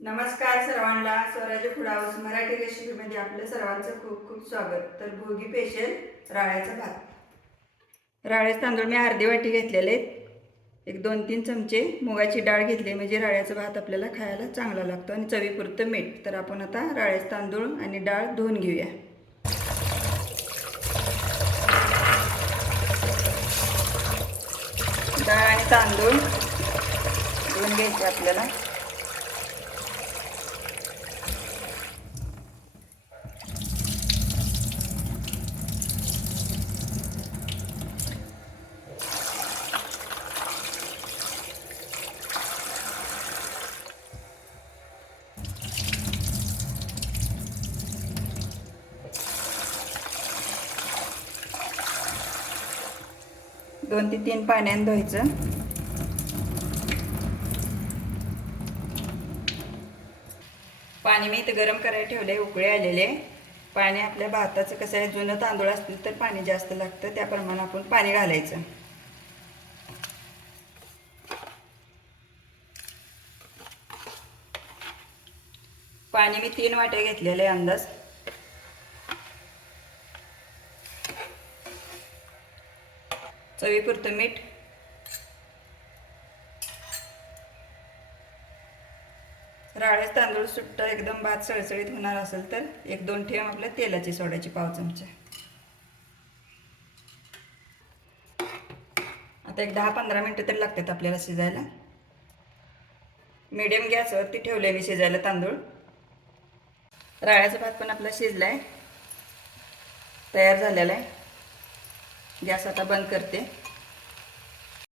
नमस्कार सर्वांना स्वराज्य फूड हाऊस मराठी रेसिपीमध्ये आपलं सर्वांचं खूप खूप स्वागत. तर भोगी पेशल राळ्याचा भात. राळ्याचे तांदूळ मी अर्धी वाटी घेतलेले आहेत. एक दोन तीन चमचे मुगाची डाळ घेतली म्हणजे राळ्याचा भात आपल्याला खायला चांगला लागतो आणि चवीपुरतं मीठ. तर आपण आता राळ्याचे तांदूळ आणि डाळ धुवून घेऊया. डाळ आणि तांदूळ धुवून घ्यायचे आपल्याला. दोन ते तीन पाण्याने धुवायचं. पाणी मी इथं गरम करायला ठेवलं आहे उकळे आलेले पाणी आपल्या भाताचं कसं आहे जुनं तांदूळ असतील तर पाणी जास्त लागतं त्याप्रमाणे आपण पाणी घालायचं. पाणी मी तीन वाट्या घेतलेले आहे अंदाज. चवीपुरतं मीठ. राळ्याच तांदूळ सुट्टा एकदम भात सळसळीत होणार असेल तर एक दोन ठेव आपल्या तेलाची सोडायची पाव चमचा. आता एक दहा पंधरा मिनटं तरी लागतात आपल्याला शिजायला. मीडियम गॅसवरती ठेवले मी शिजायला तांदूळ. राळ्याचा भात पण आपला शिजला आहे तयार झालेला आहे. गॅस आता बंद करते.